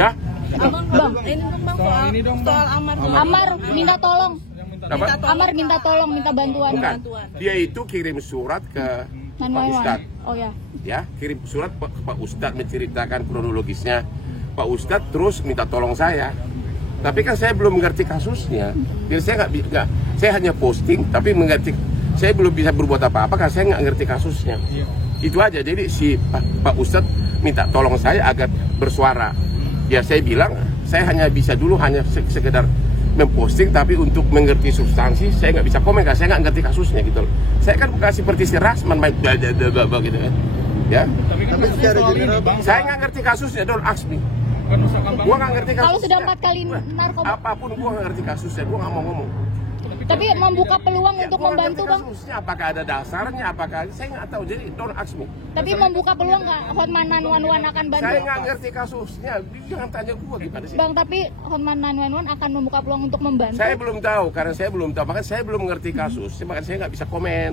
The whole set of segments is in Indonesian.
Ya? Bang, ini dong bang, soal Amar minta tolong. Amar minta tolong, minta bantuan. Bukan. Dia itu kirim surat ke Pak Ustadz. Oh ya. Ya, kirim surat ke Pak Ustadz menceritakan kronologisnya. Pak Ustadz terus minta tolong saya. Tapi kan saya belum mengerti kasusnya. Jadi saya nggak, saya hanya posting, tapi mengerti. Saya belum bisa berbuat apa-apa karena saya nggak ngerti kasusnya. Itu aja. Jadi si Pak Ustadz minta tolong saya agar bersuara. Ya saya bilang, saya hanya bisa dulu hanya sekedar memposting, tapi untuk mengerti substansi saya nggak bisa komen karena saya nggak ngerti kasusnya gitu loh. Saya kan bukan seperti si Rasman main gitu kan. Ya. Tapi secara general saya nggak ngerti kasusnya, don't ask me. Gua nggak ngerti kasusnya. Kalau sudah 4 kali narkoba. Apapun gua nggak ngerti kasusnya, gua nggak mau ngomong. Tapi membuka peluang untuk membantu bang. Kasusnya, apakah ada dasarnya, apakah saya nggak tahu. Jadi don't ask me. Tapi membuka peluang nggak Hotman 911 akan bantu? Saya nggak ngerti kasusnya, jangan tanya gua gimana sih. Bang, tapi Hotman 911 akan membuka peluang untuk membantu? Saya belum tahu, karena saya belum tahu, makanya saya belum mengerti kasus, makanya saya nggak bisa komen.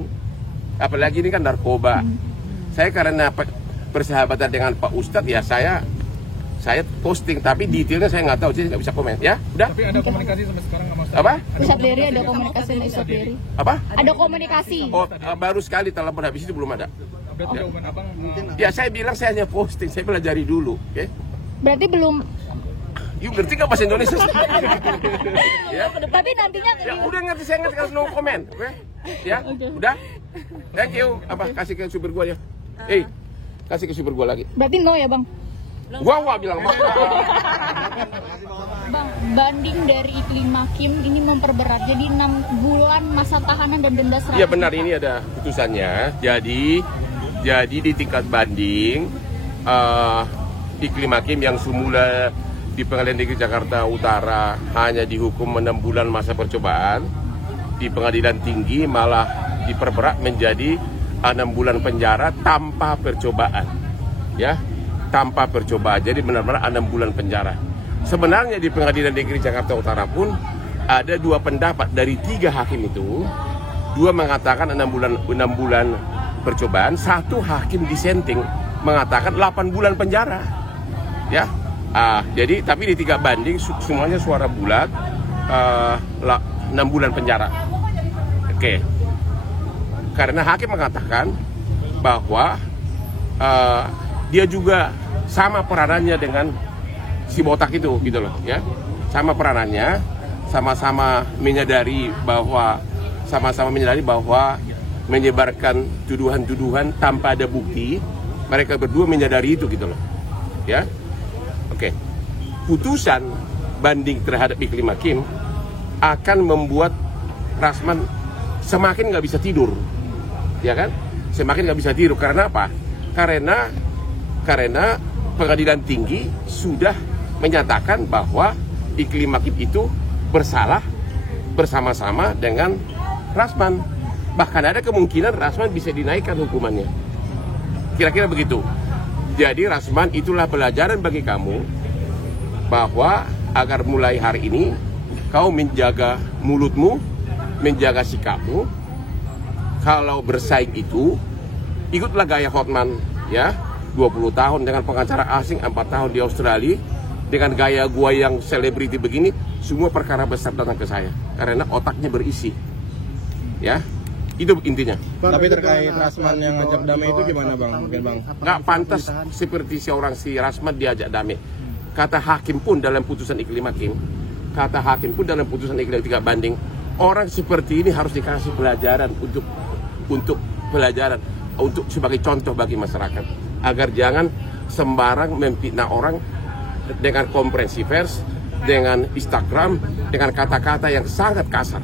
Apalagi ini kan narkoba. Saya karena persahabatan dengan Pak Ustadz, ya saya posting, tapi detailnya saya nggak tahu, jadi nggak bisa komen. Ya, udah. Tapi ada komunikasi sampai sekarang nggak Mas? Apa? Ustadz Dery ada komunikasi dengan Ustadz Dery. Apa? Ada komunikasi. Oh, baru sekali telepon, habis itu belum ada. Berarti jawaban abang Ya saya bilang saya hanya posting, saya pelajari dulu, oke? Berarti belum. You ngerti nggak bahasa Indonesia? Ya. Tapi nantinya. Ya udah ngerti, saya ngerti, kalau no comment, oke? Ya, udah. Thank you. Apa kasih ke supir gua ya? Kasih ke supir gua lagi. Berarti no ya bang? Gua bilang mau. Bang, banding dari Iklim Hakim ini memperberat jadi 6 bulan masa tahanan dan denda 100 Iya benar, ini ada putusannya. Jadi di tingkat banding Iklim Hakim yang semula di Pengadilan Negeri Jakarta Utara hanya dihukum 6 bulan masa percobaan, di Pengadilan Tinggi malah diperberat menjadi 6 bulan penjara tanpa percobaan. Ya, tanpa percobaan. Jadi benar-benar 6 bulan penjara. Sebenarnya di Pengadilan Negeri Jakarta Utara pun ada 2 pendapat dari 3 hakim itu. 2 mengatakan 6 bulan percobaan, 1 hakim dissenting mengatakan 8 bulan penjara. Ya. Jadi tapi di 3 banding semuanya suara bulat 6 bulan penjara. Oke. Karena hakim mengatakan bahwa dia juga sama peranannya dengan si botak itu gitu loh ya. Sama peranannya, sama-sama menyadari bahwa menyebarkan tuduhan-tuduhan tanpa ada bukti. Mereka berdua menyadari itu gitu loh. Ya. Oke. Putusan banding terhadap Iklim Hakim akan membuat Rasman semakin nggak bisa tidur. Ya kan? Semakin nggak bisa tidur karena apa? Karena Pengadilan Tinggi sudah menyatakan bahwa Iklim Hakim itu bersalah bersama-sama dengan Rasman. Bahkan ada kemungkinan Rasman bisa dinaikkan hukumannya. Kira-kira begitu. Jadi Rasman, itulah pelajaran bagi kamu bahwa agar mulai hari ini kau menjaga mulutmu, menjaga sikapmu. Kalau bersaing itu ikutlah gaya Hotman ya. 20 tahun dengan pengacara asing, 4 tahun di Australia. Dengan gaya gua yang selebriti begini, semua perkara besar datang ke saya karena otaknya berisi. Ya, itu intinya. Tapi terkait Rasman yang ngajak damai itu gimana bang? Mungkin bang? Nggak pantas seperti seorang si Rasman diajak damai. Kata hakim pun dalam putusan Iklim Hakim, tiga banding, orang seperti ini harus dikasih pelajaran untuk sebagai contoh bagi masyarakat. Agar jangan sembarang memfitnah orang dengan konferensi pers, dengan Instagram, dengan kata-kata yang sangat kasar.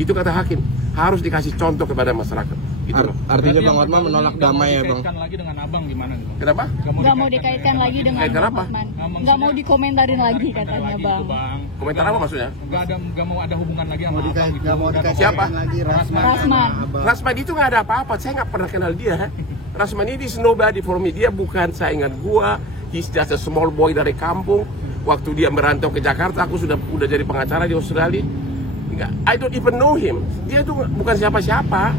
Itu kata hakim, harus dikasih contoh kepada masyarakat. Itu artinya Bang Hotman menolak damai ya bang? Dikaitkan lagi dengan abang gimana? Kenapa? Nggak mau dikaitkan lagi dengan apa? Hotman. Nggak mau dikomentarin lagi katanya bang. Komentar apa maksudnya? Nggak mau ada hubungan lagi sama abang gitu. Siapa? Rasman. Rasman itu nggak ada apa-apa, saya nggak pernah kenal dia. Rasman ini is nobody for me. Dia bukan saingan gua. He's just a small boy dari kampung. Waktu dia merantau ke Jakarta, aku sudah jadi pengacara di Australia. I don't even know him. Dia itu bukan siapa-siapa.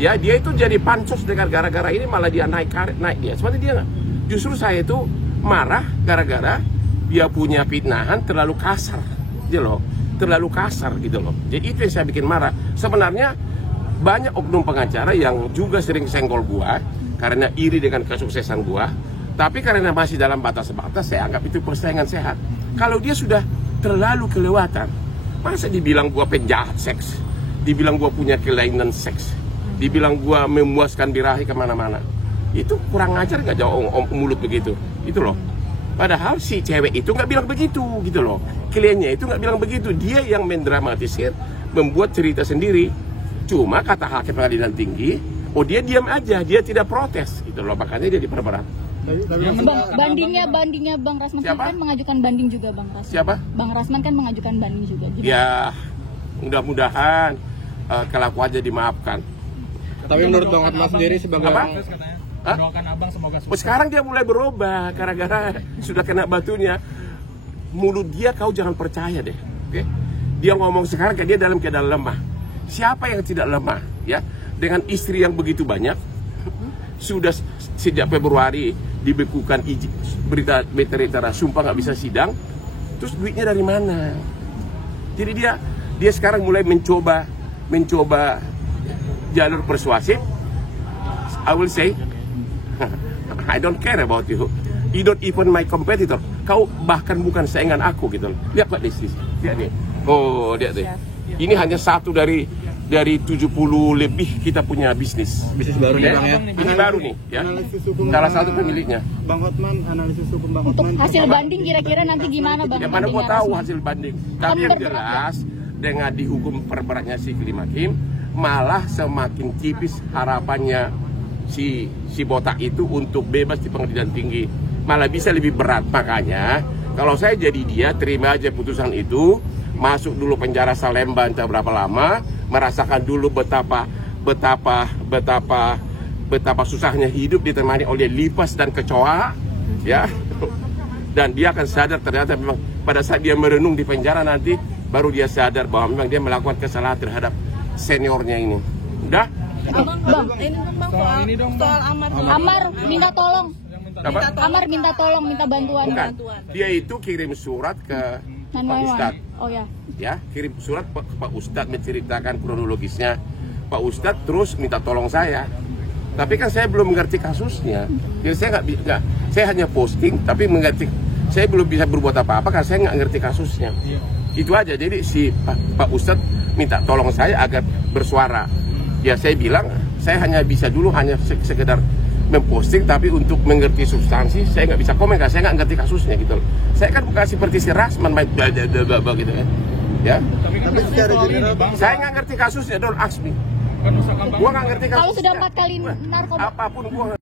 Ya, dia itu jadi pansos dengan gara-gara ini malah dia naik dia. Sebenarnya dia nggak. Justru saya itu marah gara-gara dia punya fitnahan terlalu kasar, gitu loh, terlalu kasar gitu loh. Jadi itu yang saya bikin marah. Sebenarnya banyak oknum pengacara yang juga sering senggol gua karena iri dengan kesuksesan gua, tapi karena masih dalam batas-batas, saya anggap itu persaingan sehat. Kalau dia sudah terlalu kelewatan, masa dibilang gua penjahat seks, dibilang gua punya kelainan seks, dibilang gua memuaskan birahi kemana-mana, itu kurang ajar nggak jauh mulut begitu, itu loh. Padahal si cewek itu nggak bilang begitu, gitu loh. Kliennya itu nggak bilang begitu, dia yang mendramatisir, membuat cerita sendiri. Cuma kata hakim pengadilan tinggi, oh dia diam aja, dia tidak protes, gitu loh. Makanya dia diperberat. Bandingnya Bang Rasman kan mengajukan banding juga Bang Rasman. Siapa? Bang Rasman kan mengajukan banding juga. Ya, mudah-mudahan kelakuannya dimaafkan. Tapi menurut Bang Hotman sendiri sebagai Doakan abang semoga sukses. Oh, sekarang dia mulai berubah gara-gara sudah kena batunya. Mulut dia kau jangan percaya deh, oke? Dia ngomong sekarang kayak dia dalam keadaan lemah. Siapa yang tidak lemah, ya? Dengan istri yang begitu banyak, sudah sejak Februari dibekukan berita sumpah nggak bisa sidang. Terus duitnya dari mana? Jadi dia sekarang mulai mencoba jalur persuasif. I will say, I don't care about you. You don't even my competitor. Kau bahkan bukan saingan aku gitu loh. Lihat Pak Desi. Lihat nih. Oh, lihat deh. Ini hanya satu dari 70 lebih kita punya bisnis. bisnis baru nih Bang ya. Ini baru nih ya. Salah satu pemiliknya. Bang Hotman, analisis hukum Bang Untuk Hotman. hasil banding kira-kira nanti gimana Bang? Ya mana gua Bandingnya tahu Rasman. hasil banding. Tapi yang jelas dengan dihukum perberatnya si Kelima Hakim, malah semakin tipis harapannya si botak itu untuk bebas di pengadilan tinggi, malah bisa lebih berat. Makanya kalau saya jadi dia, terima aja putusan itu, masuk dulu penjara Salemba entah berapa lama, merasakan dulu betapa susahnya hidup ditemani oleh lipas dan kecoa, ya. Dan dia akan sadar ternyata memang pada saat dia merenung di penjara nanti, baru dia sadar bahwa memang dia melakukan kesalahan terhadap seniornya ini. Udah? Bang, Ini dong, soal Amar minta tolong. Apa? Amar minta tolong, minta bantuan. Bukan. Dia itu kirim surat ke Pak 911. Ustadz. Oh ya. Ya, kirim surat ke Pak Ustadz menceritakan kronologisnya. Pak Ustadz terus minta tolong saya. Tapi kan saya belum mengerti kasusnya. Jadi saya nggak, saya hanya posting, tapi mengerti. Saya belum bisa berbuat apa-apa karena saya nggak ngerti kasusnya. Itu aja. Jadi si Pak Ustadz minta tolong saya agar bersuara. Ya saya bilang, saya hanya bisa dulu hanya sekedar memposting, tapi untuk mengerti substansi saya nggak bisa komen karena saya nggak ngerti kasusnya gitu loh. Saya kan bukan seperti si Rasman main gitu kan, ya. Tapi secara general Bang, Saya nggak ngerti kasusnya, don't ask me. Kan usahakan Bang. Gua nggak ngerti kasusnya. Kalau sudah 4 kali narkoba. Apapun gua